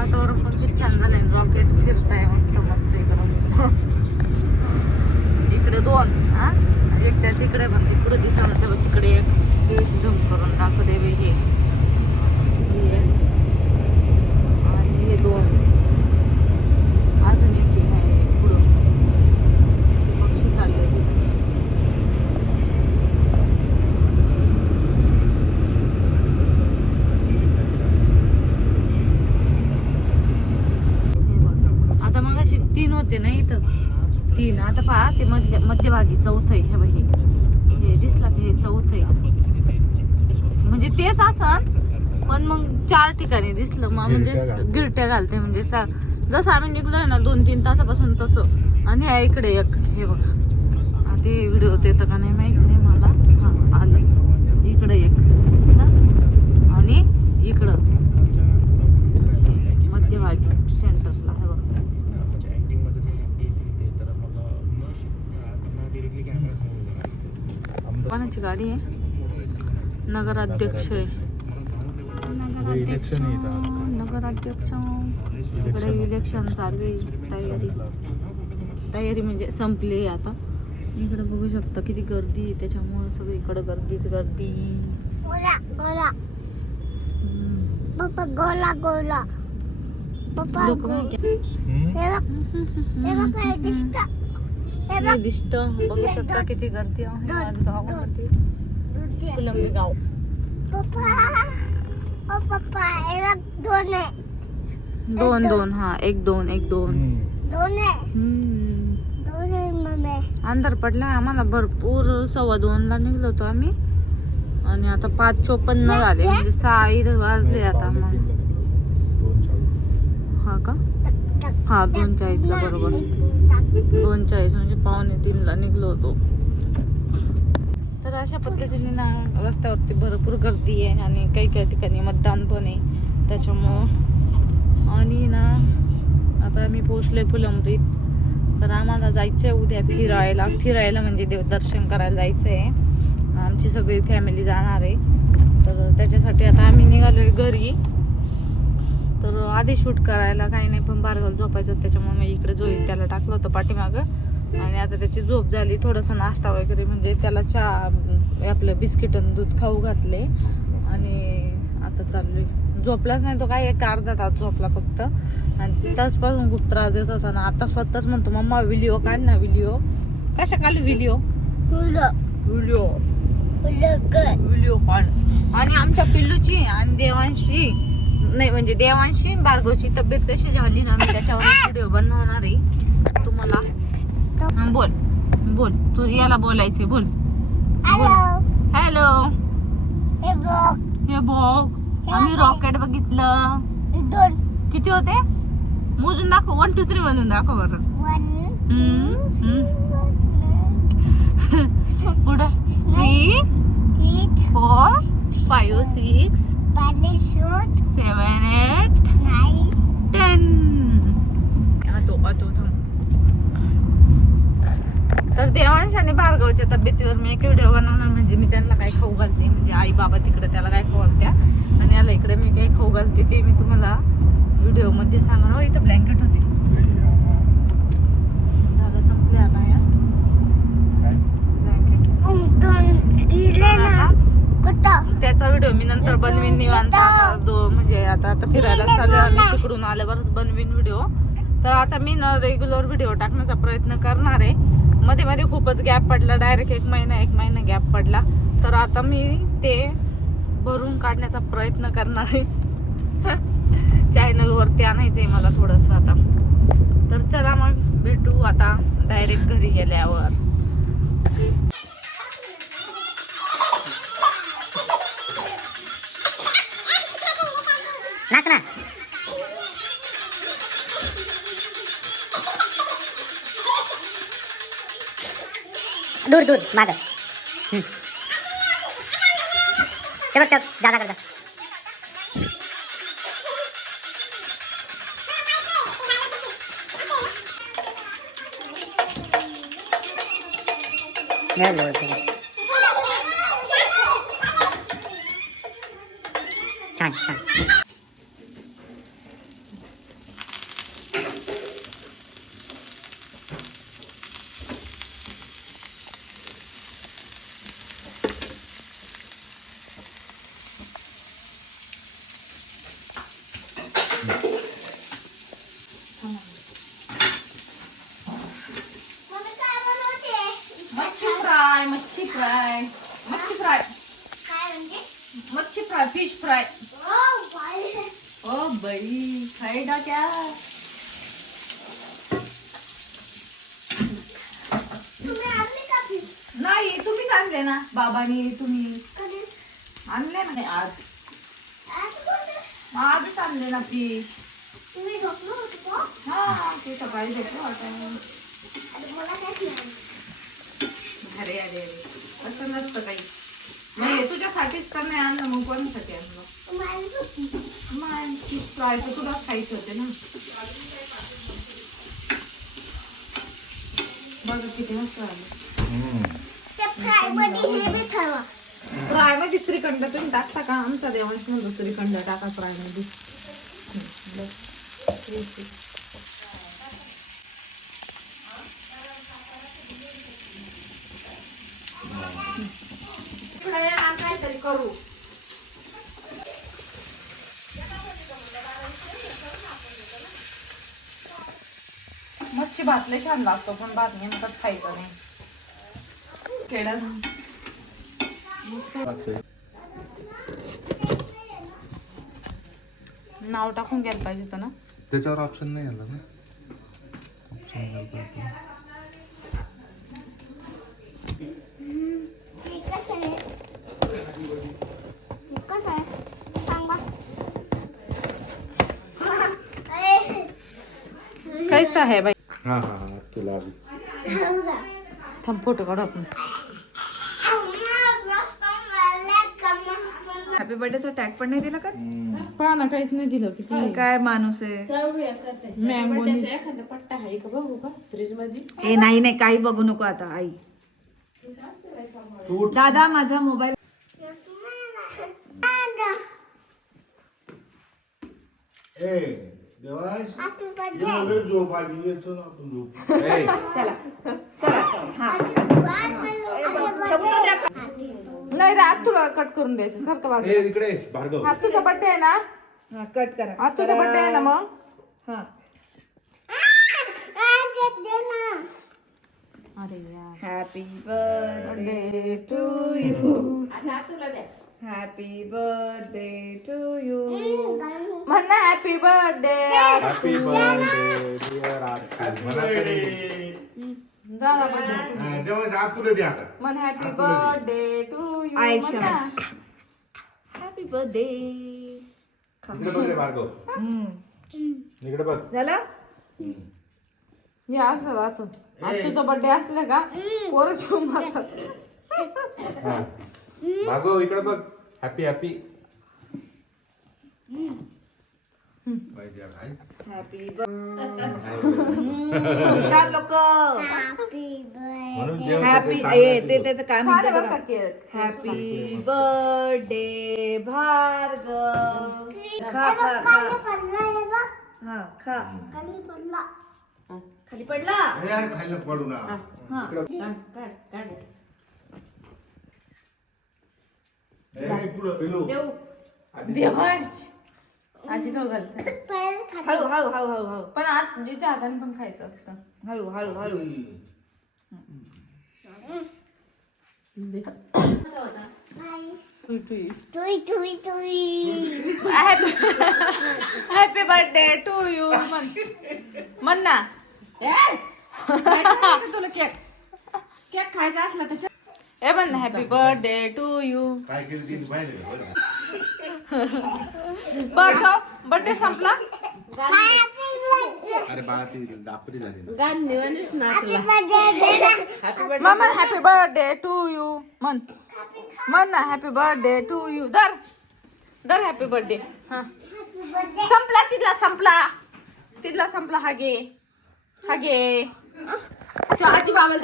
वातावरण पण खूप छान झालंय. रॉकेट फिरताय मस्त मस्त इकडं. इकडे दोन हा एक त्या तिकडे पण तिकडे दिसत तिकडे एक झूम करून दाखवते हे आणि हे दोन अजून एक आहे पुढं पक्षी चालले तिथे. आता मग अशी तीन होते ना इथं तीन. आता पहा ते मध्यभागी चौथ आहे. हे बघ हे दिसला की हे चौथ आहे. म्हणजे तेच असं पण मग 4 ठिकाणी दिसलं. मग म्हणजे गिरट्या घालते म्हणजे जसं आम्ही निघलोय ना 2-3 तासापासून तसं. आणि ह्या इकडे एक हे बघा ते व्हिडिओ येतं का नाही माहित नाही मला. हा आलं इकडे एक दिसलं आणि इकडं मध्यभागी सेंटरला हे बघा. कोणाची गाडी आहे? नगराध्यक्ष आहे. नगराध्यक्ष इकडे इलेक्शन चालू आहे. तयारी म्हणजे संपली आता. इकडे बघू शकता किती गर्दी. त्याच्यामुळे सगळीकडे गर्दीच गर्दी. पप्पा गोला गोला पप्पा हे दिसत बघू शकता किती गर्दी आहे आज गावामध्ये. फुलंब्री गाव. दोन दोन हा एक दोन अंधार पडला आम्हाला भरपूर. 2:15 निघलो होतो आम्ही आणि आता 5:54 झाले म्हणजे 6 वाजले आता. हा का हा 2:40 ला बरोबर. 2:40 म्हणजे 2:45 निघलो होतो. तर अशा पद्धतीने ना रस्त्यावरती भरपूर गर्दी आहे आणि काही ठिकाणी मतदान पण आहे त्याच्यामुळं. आणि ना आता आम्ही पोहोचलोय फुलंब्रीत. तर आम्हाला जायचं आहे उद्या फिरायला म्हणजे देवदर्शन करायला जायचं आहे. आमची सगळी फॅमिली जाणार आहे. तर त्याच्यासाठी आता आम्ही निघालोय घरी. तर आधी शूट करायला काही नाही पण बारगाव झोपायचं त्याच्यामुळे मी इकडे जोईत त्याला टाकलं होतं पाठीमागं. आणि आता त्याची झोप झाली. थोडासा नाश्ता वगैरे म्हणजे त्याला चहा आपलं बिस्किट आणि दूध खाऊ घातले आणि आता चाललोय. झोपलाच नाही तो काय एक अर्धा तास झोपला फक्त. आणि तासपासून खूप त्रास देत होता ना. आता स्वतःच म्हणतो मम्मा व्हिडिओ काढ ना. व्हिडिओ कशा काढू व्हिडिओ काढ. आणि आमच्या पिल्लूची आणि देवांशी नाही म्हणजे देवांशी भार्गवची तब्येत कशी झाली ना मी त्याच्यावर व्हिडिओ बनवणार आहे तुम्हाला. बोल बोल तू याला बोलायचे. बोल हॅलो. हे बघ आम्ही रॉकेट बघितलं. किती होते मोजून दाखव. 1 2 3 म्हणून दाखव बरं. पुढं 3 4 5 6 7 8 10. तर देवांश आणि भार्गवच्या तब्येतीवर मी एक व्हिडिओ बनवणार. म्हणजे मी त्यांना काय खाऊ घालते म्हणजे आई बाबा तिकडे त्याला काय खाऊ घालत्या आणि याला इकडे मी काय खाऊ घालते ते मी तुम्हाला व्हिडिओ मध्ये सांगणार. इथं ब्लँकेट होते झालं संपले आता या ब्लँकेट. त्याचा व्हिडिओ मी नंतर बनवीन निवांत. म्हणजे आता फिरायला चालू आम्ही तिकडून आल्यावरच बनवीन व्हिडिओ. तर आता मी ना रेग्युलर व्हिडिओ टाकण्याचा प्रयत्न करणार आहे. मध्ये मध्ये खूपच गॅप पडला. डायरेक्ट 1 महिना गॅप पडला. तर आता मी ते भरून काढण्याचा प्रयत्न करणार आहे. चॅनल वरती आणायचंय मला थोडंसं आता. तर चला मग भेटू आता डायरेक्ट घरी गेल्यावर. दूर दूर मागं. ते बघ दादा करता. छान छान. मच्छी फ्राय मच्छी फ्राय काय म्हणजे मच्छी fry fish fry O by O by खायला क्या तुम्ही आणली का फिश नाही तुम्हीच आणले ना बाबांनी तुम्ही कधी आणले ना आज आज कोणते आजच आणले ना फिश तुम्ही झोपलो होते का हा ते सकाळी भेटलो आता आणि मला काहीच नाही अरे अरे असं नसतं काही नाही तुझ्यासाठीच तर नाही आणलं मग कोणासाठी आणलं तुम्ही आणली होती मग फिश फ्राय तर तुलाच खायचे होते ना बघ किती मस्त आलं त्या फ्राय मध्ये हे बी ठेवा फ्राय मध्ये श्रीखंड तुम्ही टाकता का आमचा देवांश म्हणतो श्रीखंड टाका फ्राय मध्ये काहीतरी करू मच्छी भात लय छान लागतो पण भात नेमकंच खायचं नाही केडा नाव टाकून घ्यायला पाहिजे होतं ना त्याच्यावर ऑप्शन नाही आला ना ऑप्शन ते कसं आहे ते कसं आहे सांगा कैसा है भाई हा हा हा तुला आली थांब फोटो काढू आपण हॅपी बर्थडेचा टॅग पण नाही दिला का पहा ना काहीच नाही दिलं किती काय माणूस आहे मॅंगोनी एखादा पट्टा आहे का बघू का फ्रीज मध्ये ए नाही नाही काही बघू नको आता आई दादा माझा मोबाईल झोप आली आपण झोप नाही रे आज तुला कट करून द्यायचं सारखं वाटतं इकडे भार्गव आज तुझा बर्थडे आहे ना कट करा आज तुझा बर्थडे आहे ना मग हा अरे यार happy birthday to you happy birthday to you म्हण ना happy birthday happy birthday dear Aarti झाला बर्थडे तेव्हा तुला द्या आता म्हण happy birthday to you happy birthday इकडे बघ रे भार्गव इकडे बघ झालं या असं राहतो आज तुझा बर्थडे असला का पोरं जेवून मारतात हा भार्गव इकडे बघ हॅपी हॅपी हॅपी हुशार लोक म्हणून जेवण हॅपी ते त्याचं काय म्हणते हॅपी बर्थडे भार्गव खा खा खा हा खा खाली पडला खायला पडू ना हा देवांश आजी खाऊ घालते हळू हळू हळू हळू हळू पण आज जिच्या हाताने पण खायचं असतं हळू हळू हळू हॅपी बर्थडे टू यू म्हण ना तुला केक केक खायचा असला तर ए म्हण हॅपी बर्थडे टू यू काय केली पाहिजे बर्थडे संपला अरे बाळा ती दापरी झाली गांधीवानीच नाचला मामा हॅपी बर्थडे टू यू म्हण म्हण ना हॅपी बर्थडे टू यू दर दर हॅपी बर्थडे हा संपला तिथला संपला हा घे आजी बाबा